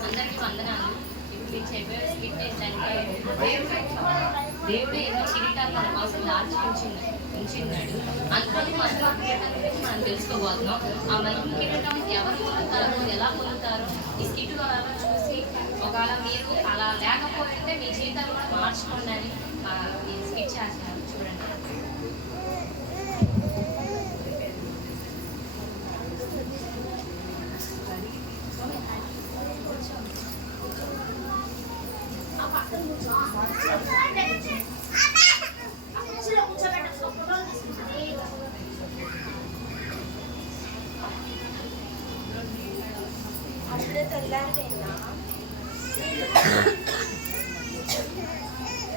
అందరికీ వందనాలు ఇప్పుడు నేను చెప్పే స్కిట్ ఏంటంటే దేవుడు ఏదో కిరీటాలు మన కోసం దాచి ఉంచింది ఉంచిన్నాడు అందుకని మనం గురించి మనం తెలుసుకోబోతున్నాం ఆ మహిమ కిరీటం ఎవరు పొందుతారో ఎలా పొందుతారో ఈ స్కిట్ ద్వారా చూసి ఒకవేళ మీరు అలా లేకపోతే మీ జీవితాన్ని కూడా మార్చుకోండి అని స్కిట్ చేస్తున్నాను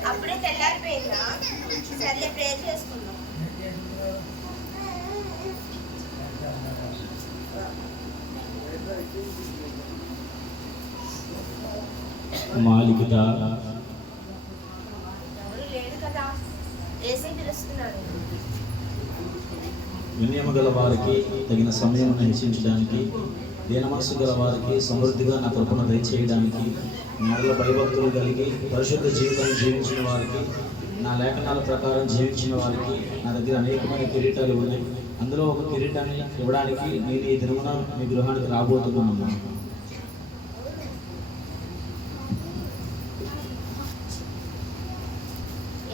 అప్పుడే తెల్లారిపోయిందా? సర్లే ప్రేయర్ చేసుకుందాం. మాలికత. వినయము గల వారికి తగిన సమయం హెచ్చించడానికి దీన గల వారికి సమృద్ధిగా నా కృపణ దయచేయడానికి నెలల భయభక్తులు కలిగి పరిశుద్ధ జీవితాన్ని జీవించిన వారికి నా లేఖనాల ప్రకారం జీవించిన వారికి నా దగ్గర అనేకమైన కిరీటాలు ఉన్నాయి. అందులో ఒక కిరీటాన్ని ఇవ్వడానికి నేను ఈ దినమున మీ గృహానికి రాబోతున్నాను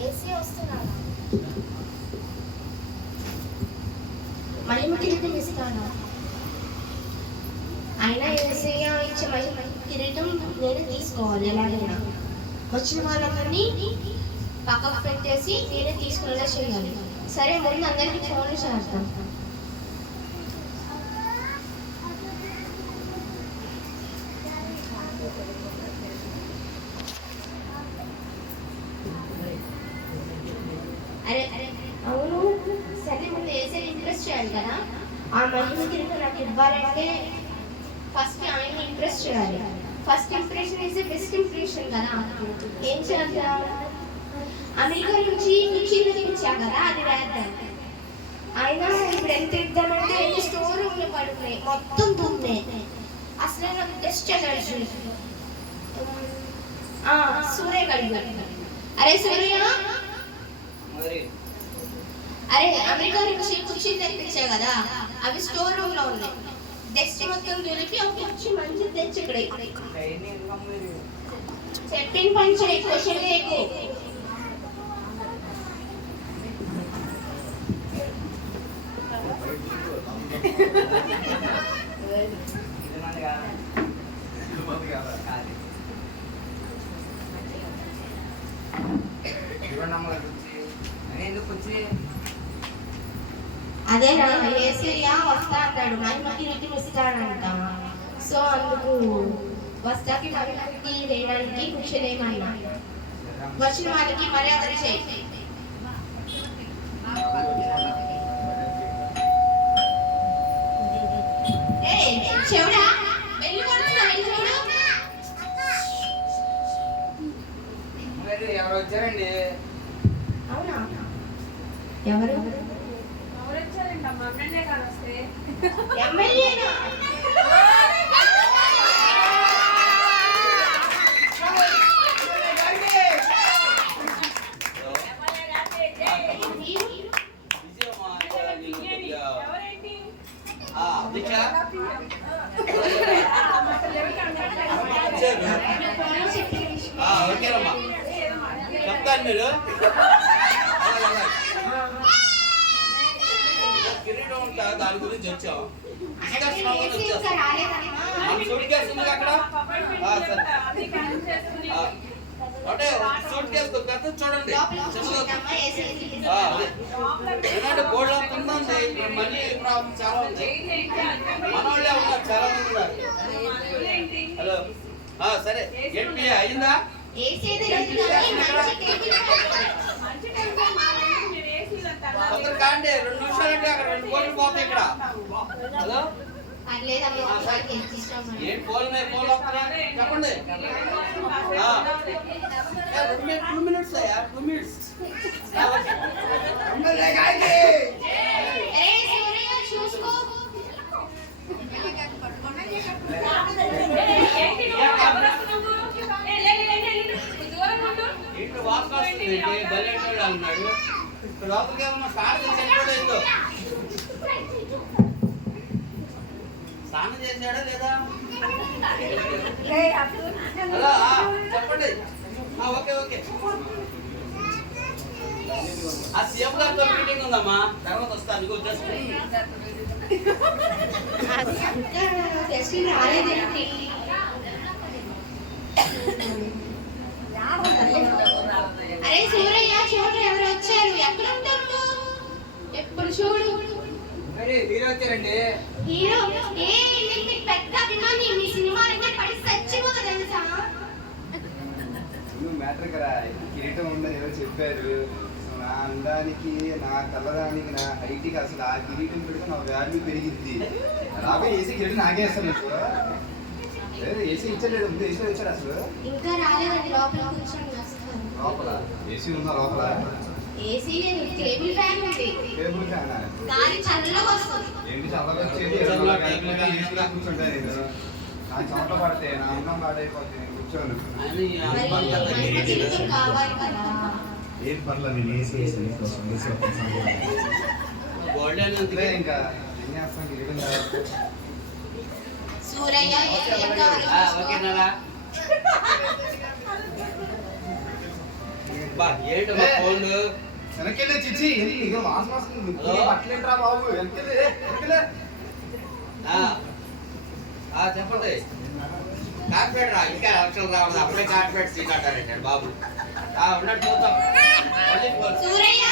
ఏసీ వస్తున్నాడా మహిమ కిరీటం ఇస్తాడా అయినా ఏసయ్య ఇచ్చే మహిమ కిరీటం నేను తీసుకోవాలి ఎలాగైనా వచ్చిన వాళ్ళందరినీ పక్కకు పెట్టేసి నేనే తీసుకునేలా చేయాలి. సరే ముందు అందరికీ ఫోన్లు చేస్తాం అరే అరే అవును సరే ముందు వేసే ఇంట్రెస్ట్ చేయాలి కదా? ఆ మహిమ కిరీటం నాకు ఇవ్వాలంటే ఫస్ట్ ఆయన ఇంప్రెస్ చేయాలి. First impression is best impression కదా. ఏం చేద్దాం అమెరికా నుంచి కుర్చీలు తెప్పించాం కదా అది వేద్దాం. అయినా ఇప్పుడు ఎంత ఇద్దామంటే ఎన్ని స్టోర్ రూమ్లు పడుతున్నాయి మొత్తం దుమ్మే అసలే నాకు డస్ట్ ఎనర్జీ సూర్య గడిగా అరే సూర్య! అరే అమెరికా నుంచి కుర్చీలు తెప్పించా కదా అవి స్టోర్ రూమ్లో ఉన్నాయి. డస్ట్ మొత్తం దులిపి ఒక కుర్చీ మంచి తెచ్చి ఇక్కడ చెప్పిన పని చేయి క్వశ్చన్ లేకు అదే నా ఏసరియా వస్తా అన్నాడు మహిమకి రుచి ఇస్తాడంట సో అందుకు వస్తాకి మహిమకి వేయడానికి కూర్చోలేమన్నా. వచ్చిన వారికి మర్యాద చేయి ఏయ్, చెవుడా వెళ్ళి కొడుతున్నా వెళ్ళి చూడు ఎవరు వచ్చారండి అవునా ఎవరు ఎవరొచ్చారంటమ్మా అమ్మనే కాదు వస్తే ఎమ్మెల్యేనా ఎవరేంటి ఓకేనమ్మా చెప్తాను మీరు కిరీటం ఉంటా దాని గురించి వచ్చాం డిస్కషన్ అవ్వని ఏసీ ఇంకా వచ్చేస్తాం రాలేదమ్మా మన సూట్ కేసు ఉంది అక్కడ ఆ, సరే. ఆ, అంటే సూట్ కేసు పెద్ద చూడండి లోపల చిన్నది కూర్చోండమ్మా, ఏసీ ఆ, అదే ఎందుకంటే బోర్డు అంత ఉందండి ఇప్పుడు మనీ ప్రాబ్లం చాలా ఉంది మన వాళ్ళే ఉన్నారు చాలా మంది ఉన్నారు హలో సరే. ఏంటి అయిందా? కొందరు కాండి రెండు నిమిషాలు అంటే అక్కడ రెండు కోట్లు పోతాయి ఇక్కడ. హలో? ఏం పోలు పోలు చెప్పండి. టూ మినిట్స్ టూ మినిట్స్ ఏ సూర్య చూసుకో ఏంటి నువ్వు? ఎవరు వస్తున్నావు? ఏ, లే, లే, లే, లే, లే. దూరంగా ఉండు. ఇంట్లో వాసన వస్తుంది బల్లెంటోడు అన్నాడు. లోపలికి ఏమన్నా స్నానం స్నానం చేశాడా లేదా? హలో చెప్పండి. ఆ, ఓకే ఓకే. ఆ సీఎం గారితో మీటింగ్ ఉందమ్మా. తర్వాత వస్తాను. జస్ట్. అరే సూరయ్య చూడు ఎవరు వచ్చారు? ఎక్కడ? ఎప్పుడు చూడు. హీరో ఏ పెద్ద అభిమాని మీ సినిమా అంటే పడి చచ్చిపోతా తెలుసా? నువ్వు మ్యాటర్ కదా కిరీటం ఏదో చెప్పారు? నా అందానికి నా కలదానికి నా హైట్కి అసలు ఆ కిరీటం పెడితే నా వాల్యూ పెరిగింది రాబోయే ఏసీ కిరీటం నాకే ఇస్తాను లేదు. ఏసీ ఇచ్చలేదు ముందు ఏసీ వచ్చాడు అసలు. ఇంకా రాలేదండి లోపల లోపల? ఏసీ ఉందా లోపల? ఏసీ టేబుల్ ఫ్యాన్ ఉంది. టేబుల్ ఫ్యాన్ గాలి చల్లగా వస్తుంది. ఏంటి చల్లగా వచ్చేది? చల్లగా అయిపోయింది, ఏసీలో కూర్చుంటాను నేను నా పడితే నా అన్నం పాడైపోతుంది నేను కూర్చోను. కావాలి కదా. ఏం పర్లేదు నేను ఏసీ ఇంకా సూరయ్య. ఓకేనా ఏంటమ్మా ఫోన్? వెనకెళ్ళే చిచ్చి ఇక బాబు. వెనకెళ్ళే వెనకెళ్ళే. చెప్పండి. కార్పొరేట్ రా ఇంకా ఎలక్షన్ రావాలి? అప్పుడే కార్పొరేట్ సీట్ అంటారంటే బాబు. చూడు సూరయ్య.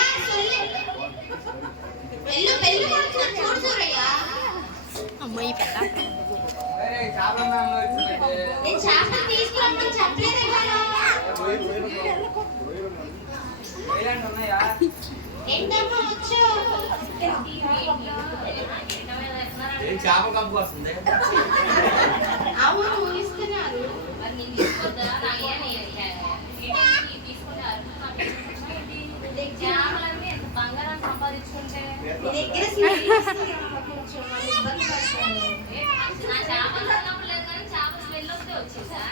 నేను చేపలు తీసుకురమ్మని చెప్పలేదే కదా. ఏంటమ్మా వచ్చావు ఏం చేప కంపు వస్తుంది? అవును ఇస్తున్నారు మరి నేను తీసుకోవద్దా? నా ఏ నే- ఏంటి తీసుకుంటే అరుణ్ చేపలన్నీ ఎంత బంగారం సంపాదించుకుంటే మీ దగ్గర స్మెల్ ఇస్తున్నారమ్మా కొంచెం వాళ్ళు ఇబ్బంది పడతారు ఏ, నా చేపలు తిన్నప్పుడు లేదు కానీ చేపలు స్మెల్ వస్తే వచ్చేసా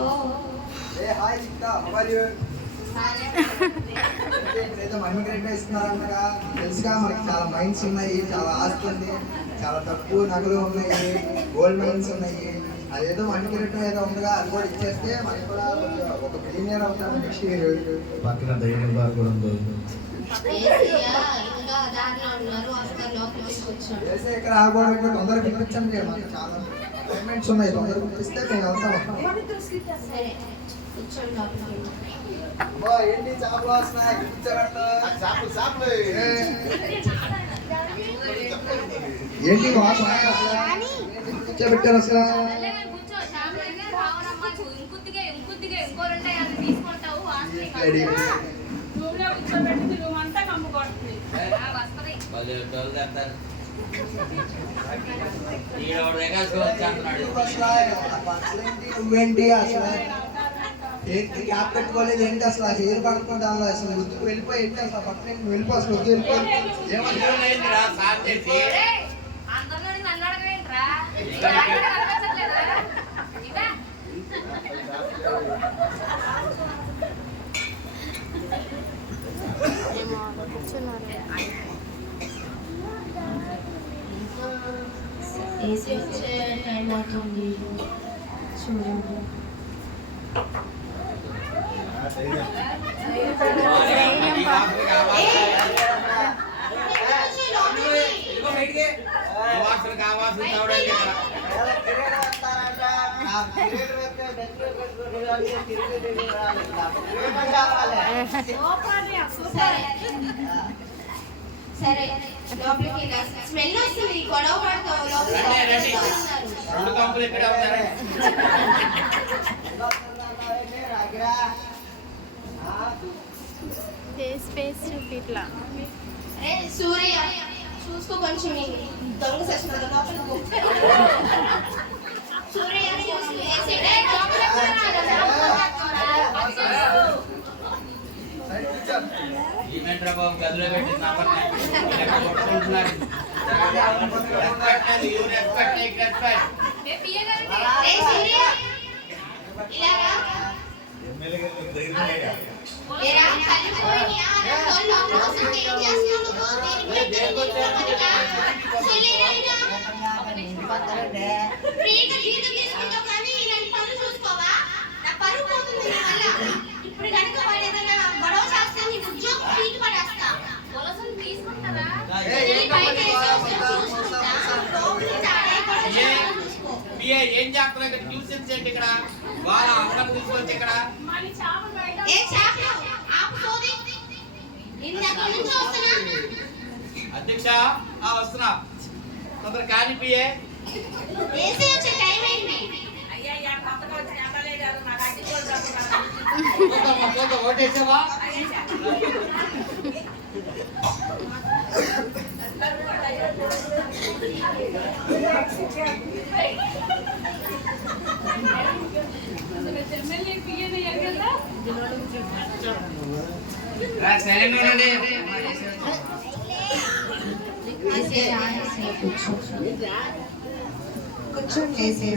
ఓ ఏ హాయ్ చిక్క హౌ ఆర్ యు ఏదో మైగ్రేట్ ఇస్తున్నారంటగా తెలుసుగా మనకి చాలా మైన్స్ ఉన్నాయి చాలా ఆస్తి ఉంది చాలా తక్కువ నగలు ఉన్నాయి గోల్డ్ మైన్స్ ఉన్నాయి. అదేదో మైగ్రేట్ ఏదో ఉందిగా అది కూడా ఇచ్చేస్తే మనకి కూడా ఒక బిలియనర్ అవుతాం నెక్స్ట్ ఇయర్ పక్కన దయ్యం బార్ కూడా ఉంది. ఇక్కడ ఆగకూడదు తొందరగా పిలిపించండి మనకి చాలా అపాయింట్మెంట్స్ ఉన్నాయి తొందరగా అబ్బా, ఏంటి చేపలు వస్తున్నాయి పిలిపించారంట చేపలు చేపలు. ఏంటి వాసన? కూర్చోబెట్టారు అసలు. రూమ్లో కూర్చోబెట్టి రూమ్ అంతా కమ్ముకొడుతుంది నువ్వేంటి అసలు? ఏంటి క్యాప్ పెట్టుకోలేదు ఏంటి అసలు? హెయిర్ దానిలో అసలు. ఉద్దుకు వెళ్ళిపోయి ఏంటి అసలు? పక్కన వెళ్ళిపో అసలు? వద్దు ఏమన్నా ఏంటిరా సార్ చేసి ఏయ్, అందరిలో నన్ను అడగవేంట్రా నీకు రాయడం కనిపించట్లేదా? ఇవే. ఏసీ వచ్చే టైం అవుతుంది చూడండి ఈ వాసన కావాలి ఇదిగో బయటికి. ఈ వాసన కావాల్సిన తవడండి ఇక్కడ సరే లోపలికి వెళ్ళా స్మెల్ వస్తుంది గొడవ పడతావు లోపలికి రండి, రండి. ఉన్నారు. రెండు కంపులు ఇక్కడే ఉన్నారా ఫేస్ ఫేస్ చూపిట్లా. ఏ సూర్య చూసుకో కొంచెం దొంగ సచ్చినది. సూర్య ఈమెంట్రా బాబు గదిలో పెట్టి నంబర్ కొట్టుకుంటున్నారు రెస్పెక్ట్ తీసుకుంటావు కానీ ఇలాంటి పనులు చూసుకోవా నా పరువు పోతుంది మళ్ళా వల్ల ఇప్పుడు కనుక వాడు ఏదైనా గొడవ చేస్తే నీ ఉద్యోగం పీకి పడేస్తా నీ బయట వేసి వస్తే చూసుకుంటా. లోపల నుంచి ఆడే గొడవ చేయకుండా చూసుకో. బిఏ ఏం చేస్తున్నా ఇక్కడ? ట్యూషన్స్ ఏంటి ఇక్కడ? వాళ్ళ అమ్మని తీసుకొచ్చి ఇక్కడ. అధ్యక్ష ఆ వస్తున్నా తొందర కానీ బిఏ వేసి వచ్చే టైం అయింది. అయ్యా అయ్యా కొత్తగా వచ్చిన ఎమ్మెల్యే గారు నాకు అడ్డి చూడకుండా చూద్దాం చూద్దాం ఓటేసావా కూర్చోండి వేసేయ.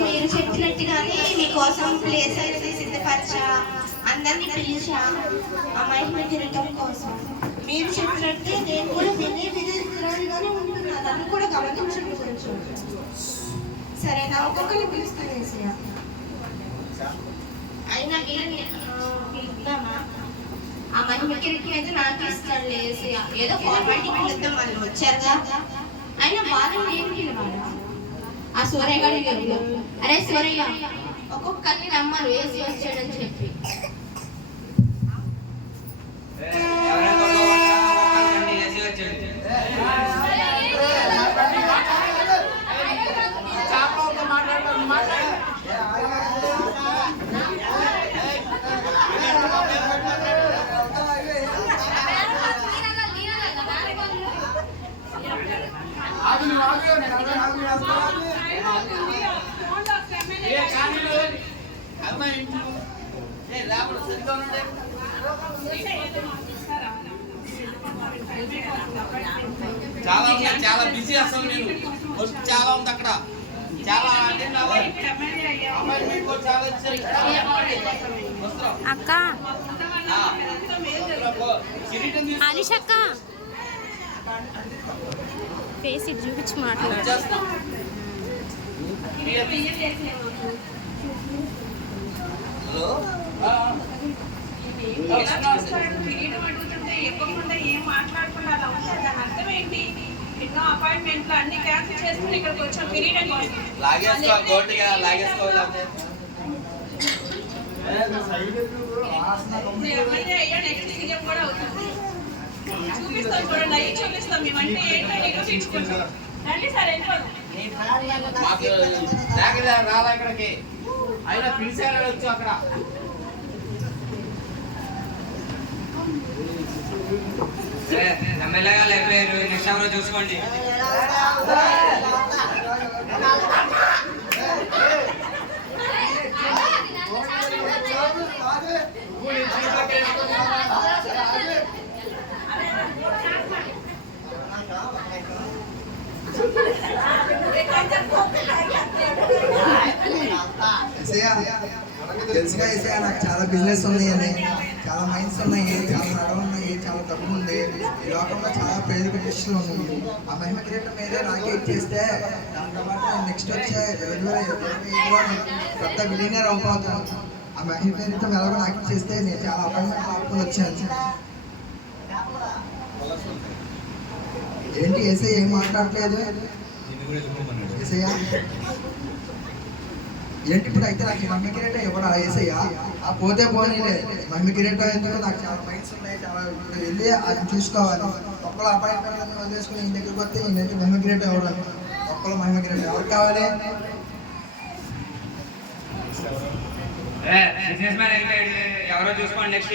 మీరు చెప్పినట్టుగానే మీకోసం ప్లేస్ అయితే సిద్ధపరచా అందరినీ పిలిచా ఆ మహిమ తిరగటం కోసం మీరు చెప్పినట్టే నేను కూడా వినే వినే విధిగానే ఉంటున్నా దాన్ని కూడా గమనించండి కొంచెం సరే ఒక్కొక్కరిని పిలుస్తాను వేసేయ అయినా వీళ్ళని ఆ, పిలుద్దామా? ఆ మహిమ అయితే నాకు ఇస్తాడు లేసి ఏదో ఫార్మాలిటీ పిలుద్దాం వాళ్ళు వచ్చారుగా అయినా వాళ్ళని నేను పిలవాలా? ఆ సూర్యగాడి గారు అరే సూరయ్య ఒక్కొక్కరిని రమ్మను వేసి వచ్చాడని చెప్పి ఏ కానీ అమ్మ ఇంట్లో ఏ లేకపోతే సరిగ్గా ఉండండి చాలా ఉన్నాయి చాలా బిజీ అసలు నేను వర్క్ చాలా ఉంది అక్కడ చాలా అంటే నా వర్క్ అమ్మాయి మీకు చాలా ఇచ్చారు వస్త్రం అక్క ఆ, వస్త్రం అనిషక్క ఫేస్ ఇటు చూపించి మాట్లాడు. ఏం మాట్లాడకుండా అర్థం ఏంటి ఎన్నో అపాయింట్మెంట్లు అన్ని క్యాన్సిల్ చేసుకుని ఇక్కడికి వచ్చాం గోల్డ్గా లాగేసుకోవాలి ఎమ్మెల్యే అయ్యా నెక్స్ట్ సీఎం కూడా అవుతుంది చూపిస్తాం చూడండి అయ్యి చూపిస్తాం మేమంటే ఏంటో రండి సార్ రాలా ఇక్కడికి అయినా వచ్చు అక్కడ ఎమ్మెల్యేగా లేకపోయారు నెక్స్ట్ ఎవరో చూసుకోండి తెలుసుగా ఎసయ్య నాకు చాలా బిజినెస్ ఉన్నాయని చాలా మైండ్స్ ఉన్నాయి చాలా నడవ ఉన్నాయి చాలా డబ్బు ఉంది ఈ లోకంలో చాలా పేరు ప్రతిష్టలు ఉన్నాయి ఆ మహిమ కిరీటం మీదే నాకే ఇచ్చేస్తే దాంతో పాటు నేను నెక్స్ట్ వచ్చే రెండు వేల ఇరవై ఐదులో నేను పెద్ద బిలియనర్ అవ్వబోతాను ఆ మహిళతో కిరీటం ఎలాగో నాకు చేస్తే నేను చాలా అపాయింట్మెంట్ ఆపుకొని వచ్చాను. ఏంటి ఎస్ఐ ఏం మాట్లాడలేదు ఎస్ఐయా ఏంటి ఇప్పుడు అయితే నాకు నమ్మకరేట ఇవ్వడా ఏసయ్యా? ఆ పోతే పోనీలే మమ్మీ కిరీటం ఎందుకు? నాకు చాలా మైండ్స్ ఉన్నాయి చాలా వెళ్ళి అది చూసుకోవాలి. ఒక్కళ్ళు అపాయింట్మెంట్ అన్ని వదిలేసుకుని ఇంటి దగ్గరికి వస్తే నేను మమ్మీ కిరీటం ఇవ్వడం. ఒక్కళ్ళు మహిమ కిరీటం ఎవరికి కావాలి? బిజినెస్ మ్యాన్ వెళ్ళిపోయాడు ఎవరో చూసుకోండి నెక్స్ట్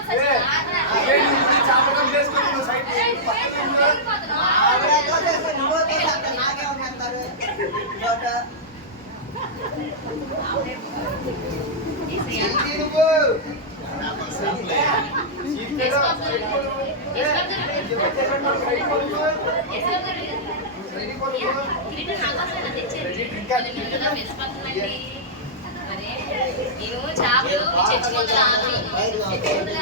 అరే చేపలు మీ చర్చి ముందు చర్చి ముందు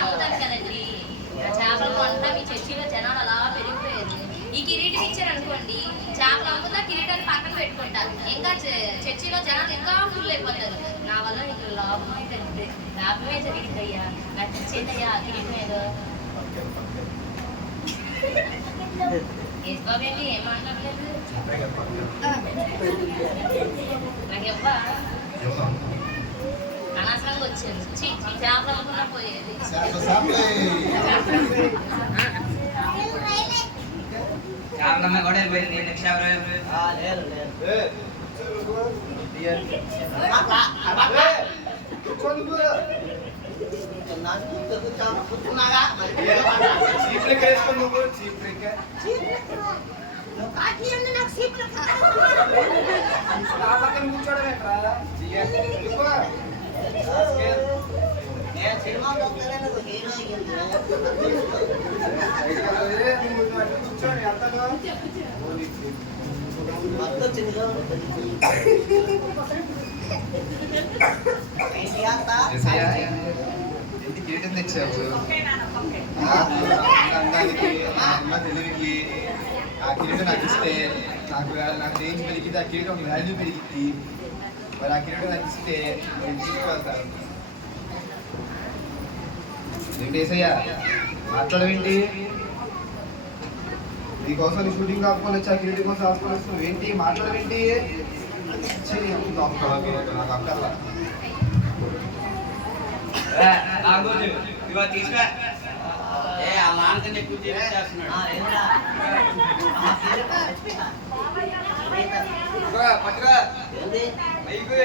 చేపలు కొంటా మీ చర్చిలో జనాలు అలా పెరిగిపోయారు ఈ కిరీటం ఇచ్చారు అనుకోండి చేపలు అమ్ముతా కిరీటాన్ని పక్కన పెట్టుకుంటారు ఇంకా చర్చిలో జనాలు ఇంకా ఫుల్ అయిపోతారు నా వల్ల నీకు లాభం అయితే లాభమే జరిగిందయ్యా నాకు ఇచ్చేదయ్యా కిరీటం ఏదో అనవసరంగా వచ్చింది ఛీ, చేపలు అమ్ముకున్నా పోయేది చాలా కూడా వెళ్ళిపోయింది నెక్స్ట్ ఎవరు ఇంటి కిరీటం తెచ్చావు ఓకే నాన్న ఓకే. అందానికి అమ్మ తెలివికి ఆ కిరీటం నాకు ఇస్తే నాకు నాకు రేంజ్ పెరిగింది ఆ కిరీటం వాల్యూ పెరిగింది మరి ఆ కిరీటం నాకు ఇస్తే నేను తీసుకువెళ్తాను. వెంకటేశయ్య మాట్లాడవేంటి నీకోసం షూటింగ్ కాకపోతే వచ్చి ఆ కిరీటం కోసం హాస్పిటల్ వస్తున్నావు. ఏంటి? మాట్లాడవేంటి నాకు అక్కర్లా. ఆగోజు ఇదిగో తీసుకో ఏ ఆ మానకని ఎక్కువ చేస్తున్నాడు పట్టుకో, పట్టుకో మైకు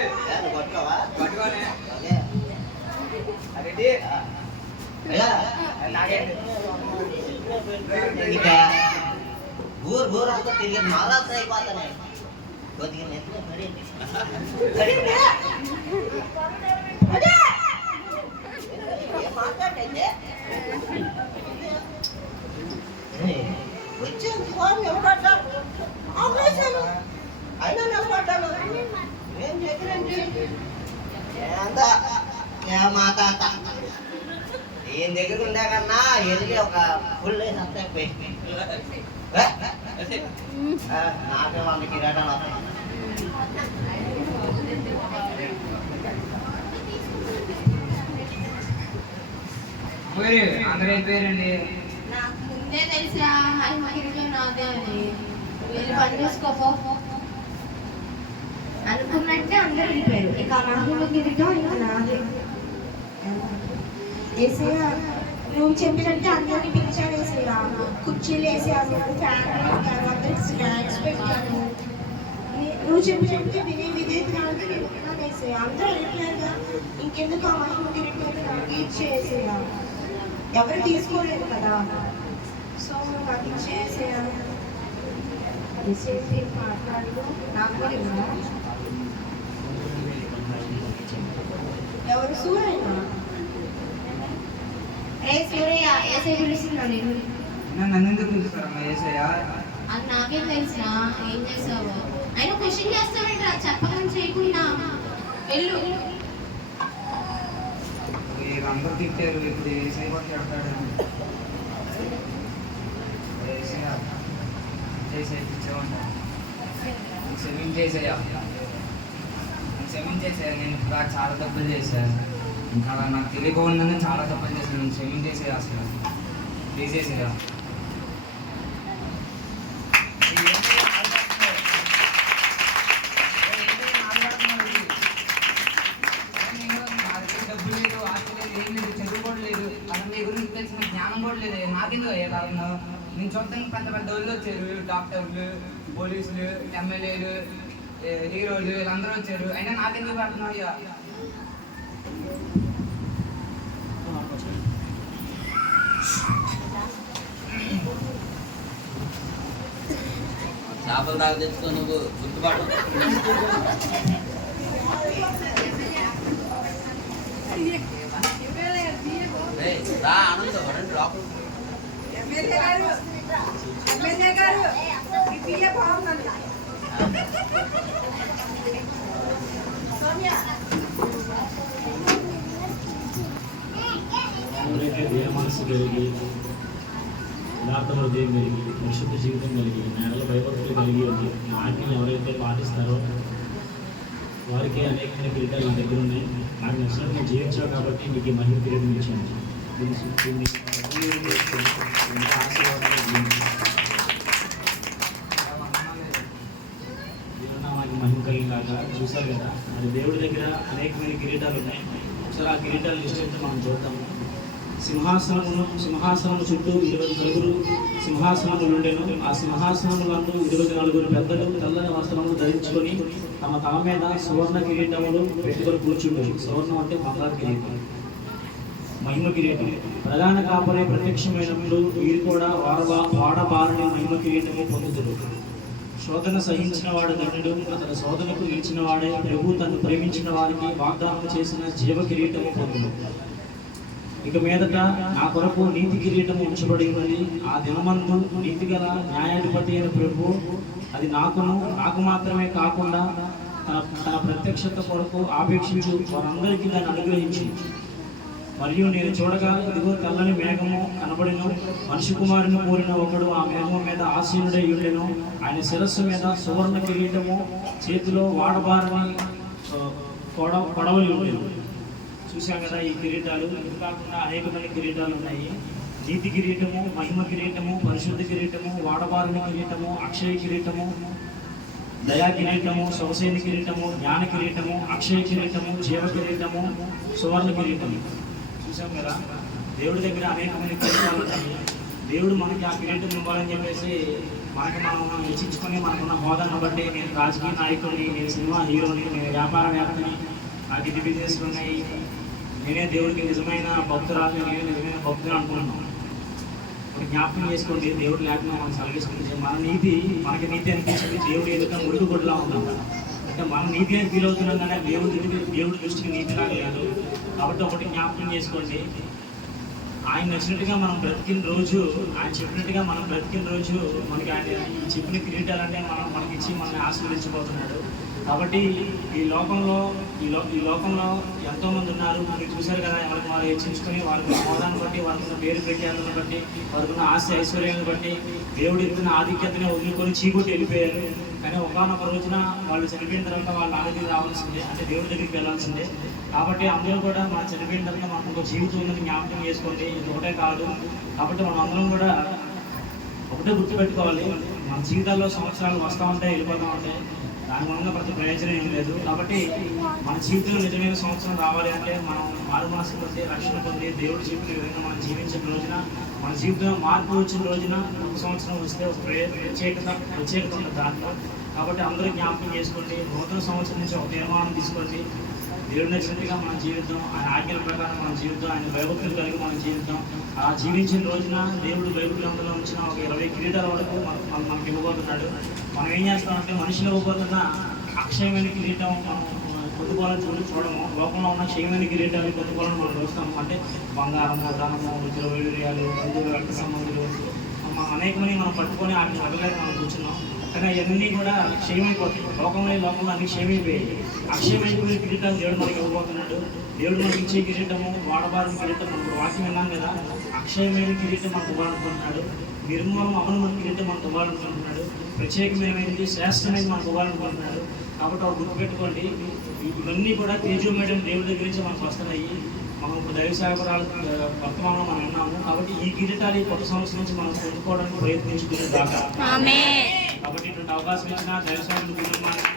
పట్టుకోనే అదేంటి నాగేంటి ఊరు ఊరు అంతా తిరిగి మళ్ళా అయిపోతానే కొద్దిగా నెత్తిన పడింది పడింది అదే! ఏం మాట్లాడండి వచ్చేంత వారు నిలబడ్డాను ఆపరేషన్ అయినా నిలబడ్డాను ఏం చెప్పినండి ఎంత ఏ మా తాత ఈయన దగ్గర ఉండే కన్నా ఎదిగి ఒక ఫుల్ అంతా పోయింది నాకే వంద కిరాటాలు వస్తాయి పోయి అందరూ వెళ్ళిపోయారండి నాకు ముందే తెలుసా మహిమ కిరీటం నాదే అని వెళ్ళి పని చేసుకోపో అనుకున్నట్టే అందరూ వెళ్ళిపోయారు ఇక మహిమ కిరీటం నాదే ఏసయ్య నువ్వు చెప్పినట్టే అందరినీ పిలిచాడు ఏసయ్య. కుర్చీలు వేసాను ఫ్యాన్ పెట్టాను అందరికి స్నాక్స్ పెట్టాను నువ్వు చెప్పినట్టే వినే విధేయతనాలతో నేను ఉన్నాను ఏసయ్య. అందరూ వెళ్ళట్లేదుగా ఇంకెందుకు ఆ మహిమ కిరీటం నాకు ఇచ్చేసేయ ఎవరు తీసుకోలేదు కదా. సో నాకు ఇచ్చేసేయాలి ఇచ్చేసి మాట్లాడు నాకు కూడా ఎవరు సూర్యనా ఏ సూర్య ఏసై పిలుస్తున్నా నేను నన్ను? ఎందుకు పిలుస్తారమ్మా ఏసయ్య? అది నాకేం తెలుసురా ఏం చేసావు. అయినా క్వశ్చన్ చేస్తావేంట్రా? చెప్పకని చేయకుండా. వెళ్ళు. అందరూ తిట్టారు ఇప్పుడు ఏసఐ కూడా తిడతాడు. ఏసయ్య చేసే పిచ్చేవాడిని క్షమించేసేయ క్షమం క్షమించేసారు నేను ఇప్పుడు చాలా తప్పులు చేశాను ఇంకా నాకు తెలియకుండా చాలా తప్పులు చేశాను. నేను క్షమించేసే అసలు. తీసేసేయా నేను చూడటానికి పెద్ద పెద్ద వాళ్ళు వచ్చారు. డాక్టర్లు పోలీసులు ఎమ్మెల్యేలు హీరోలు వీళ్ళందరూ వచ్చారు. అయినా నాకెందుకు పెడుతున్నావు అయ్యా? చేపలు దాకా తెచ్చుకో నువ్వు. గుర్తుపాటు రా ఆనందం రండి లోపల. ఎమ్మెల్యే గారు ఎమ్మెల్యే గారు బాగుందంట. ఎవరైతే దేవ మనసు కలిగి యథార్థ హృదయం కలిగి పరిశుద్ధ జీవితం కలిగి నేడల భయభక్తులు కలిగి ఉంది నా ఆజ్ఞలు ఎవరైతే పాటిస్తారో వారికి అనేకమైన కిరీటాలు నా దగ్గర ఉన్నాయి నాకు నచ్చినట్టు జీవించావు కాబట్టి నీకు ఈ మహిమ కిరీటం ఇచ్చాను దీన్ని దీన్ని సద్వినియోగం చేసుకొని ఇంకా ఆశీర్వాదాలు జీవించు. దేవుడు మనకి మహిమ చూసారు కదా. మరి దేవుడి దగ్గర అనేకమైన కిరీటాలు ఉన్నాయి. ఒకసారి ఆ కిరీటాలు లిస్ట్ అయితే మనం చూద్దాము సింహాసనమును సింహాసనము చుట్టూ ఇరవై నలుగురు సింహాసనములు ఉండేను. ఆ సింహాసనములందు ఇరవై నలుగురు పెద్దలు తెల్లని వస్త్రములు ధరించుకొని తమ తల మీద సువర్ణ కిరీటములు పెట్టుకొని కూర్చుంటారు సువర్ణం అంటే బంగారు కిరీటం. మహిమ కిరీటం. ప్రధాన కాపరే ప్రత్యక్షమైనప్పుడు వీరు కూడా వాడబా వాడబారని మహిమ కిరీటము పొందుతారు శోధన సహించిన వాడు ధనుడు అతని శోధనకు నిలిచిన వాడే ప్రభు తను ప్రేమించిన వారికి వాగ్దానం చేసిన జీవ కిరీటము పొందును. ఇక మీదట నా కొరకు నీతి కిరీటం ఉంచబడి ఉన్నది ఆ దినమందు నీతి గల న్యాయాధిపతి అయిన ప్రభు అది నాకును నాకు మాత్రమే కాకుండా తన తన ప్రత్యక్షత కొరకు ఆపేక్షించు వారందరికీ దాన్ని అనుగ్రహించి మరియు నేను చూడగా ఇదిగో తెల్లని మేఘము కనబడిను. మనిషి కుమారుని కోరిన ఒకడు ఆ మేఘం మీద ఆసీనుడై ఉండెను. ఆయన శిరస్సు మీద సువర్ణ కిరీటము చేతిలో వాడబారని కొడ కొడవలి ఉండేది చూసాం కదా ఈ కిరీటాలు. ఇది కాకుండా అనేకమైన కిరీటాలు ఉన్నాయి. నీతి కిరీటము మహిమ కిరీటము పరిశుద్ధ కిరీటము వాడబారిన కిరీటము అక్షయ కిరీటము దయా కిరీటము సొగసేని కిరీటము జ్ఞాన కిరీటము అక్షయ కిరీటము జీవ కిరీటము సువర్ణ కిరీటము. చూసాం కదా. దేవుడి దగ్గర అనేకమైన కిరీటాలు దేవుడు మనకి ఆ కిరీటం ఇవ్వాలని చెప్పేసి మనకి మనం హెచ్చించుకొని మనకున్న హోదాను బట్టి నేను రాజకీయ నాయకుడిని నేను సినిమా హీరోని నేను వ్యాపారవేత్తని నాకు ఇది బిజినెస్లు ఉన్నాయి. నేనే దేవుడికి నిజమైన భక్తురాలు నేనే నిజమైన భక్తులు అనుకుంటున్నాను ఇప్పుడు జ్ఞాపకం చేసుకోండి దేవుడు లేకుండా మనం సర్వీసుకుంటే మన నీతి మనకి నీతి అనిపించింది. దేవుడు ఎదుట మురుగు గుడ్లా ఉన్నాం అంటే మన నీతి అని ఫీల్ అవుతున్నాం కానీ దేవుడి దేవుడి దృష్టికి నీతి రాగలేదు కాబట్టి ఒకటి జ్ఞాపకం చేసుకోండి. ఆయన నచ్చినట్టుగా మనం బ్రతికిన రోజు ఆయన చెప్పినట్టుగా మనం బ్రతికిన రోజు మనకి ఆయన ఈ చెప్పిన కిరీటాలంటే మనం మనకి ఇచ్చి మనల్ని ఆశీర్వదించబోతున్నాడు. కాబట్టి ఈ లోకంలో ఈ లో ఈ లోకంలో ఎంతోమంది ఉన్నారు. మనకి చూశారు కదా ఎవరికి వారు హెచ్చించుకొని వారికి హోదాన్ని బట్టి వారికి ఉన్న పేరు పెట్టాలని బట్టి వారికి ఉన్న ఆశ ఐశ్వర్యాలను బట్టి దేవుడు ఇచ్చిన ఆధిక్యతని వదులుకొని చీకొట్టి వెళ్ళిపోయారు. కానీ ఒకనొక రోజున వాళ్ళు చనిపోయిన తర్వాత వాళ్ళ ఆరోగ్యం రావాల్సిందే అంటే దేవుడి దగ్గరికి వెళ్ళాల్సిందే. కాబట్టి అందరూ కూడా మన చనిపోయిన తర్వాత మనకు ఒక జీవితం ఉన్నది జ్ఞాపకం చేసుకోండి. ఇది ఒకటే కాదు. కాబట్టి మనం అందరం కూడా ఒకటే గుర్తుపెట్టుకోవాలి. మన జీవితాల్లో సంవత్సరాలు వస్తూ ఉంటాయి వెళ్ళిపోతూ ఉంటాయి. దాని మూలంగా ప్రతి ప్రయోజనం ఏం లేదు. కాబట్టి మన జీవితంలో నిజమైన సంవత్సరం రావాలి అంటే మనం మారు మనసు పొంది రక్షణ పొంది దేవుడు చెప్పిన విధంగా మనం జీవించిన రోజున మన జీవితంలో మార్పు వచ్చిన రోజున ఒక సంవత్సరం వస్తే ఒక ప్రత్యేకత ప్రత్యేకత ఉన్న దాంట్లో. కాబట్టి అందరూ జ్ఞాపకం చేసుకోండి. నూతన సంవత్సరం నుంచి ఒక తీర్మానం తీసుకోండి. దేవుడు నచ్చినట్టుగా మన జీవితం ఆయన ఆజ్ఞల ప్రకారం మన జీవితం ఆయన భయభక్తులు కలిగి మన జీవితం ఆ జీవించిన రోజున దేవుడు బైబిల్ గ్రంథంలో ఉంచిన ఒక ఇరవై క్రీడల వరకు మనకి ఇవ్వబోతున్నాడు. మనం ఏం చేస్తామంటే మనిషిలో పోతున్న అక్షయమైన కిరీటం మనం పొద్దుకోవాలని చూడండి చూడము. లోకంలో ఉన్న క్షయమైన కిరీటాలు పొద్దుకోవాలని మనం చూస్తాము. అంటే బంగారము ధనము వజ్ర వైడూర్యాలు హిందువుల రక్త సంబంధులు. అనేకమని మనం పట్టుకొని వాటిని అడగలేదు మనం కూర్చున్నాం. కానీ అవన్నీ కూడా క్షయమైపోతాయి. లోకంలో లోకంలో అన్ని క్షయమైపోయాయి. అక్షయమైపోయిన కిరీటం దేవుడు మనకి ఇవ్వబోతున్నాడు. దేవుడు మనకి ఇచ్చే కిరీటము వాడబారిన కిరీటం మనకు వాక్యం విన్నాం కదా. అక్షయమైన కిరీటం మనకు ఇవ్వాలనుకుంటున్నాడు. నిర్మూలం అమలు మన కిరీటం మనకు ఇవ్వాలనుకుంటున్నాడు. ప్రత్యేకమైనది శ్రేష్టమైనది మనకు ఇవ్వాలనుకుంటున్నాడు కాబట్టి ఒక గుర్తుపెట్టుకోండి ఇవన్నీ కూడా తేజోమేయడం దేవుడి దగ్గర నుంచి మనకు వస్తున్నాయి. మనం దైవ సేవకురాలు వర్తమానంలో మనం ఉన్నాము. కాబట్టి ఈ కిరీటాలు ఈ కొత్త సంవత్సరం నుంచి మనం పొందుకోవడానికి ప్రయత్నించుకునే దాకా కాబట్టి ఇటువంటి అవకాశం ఇచ్చిన దైవ కుటుంబానికి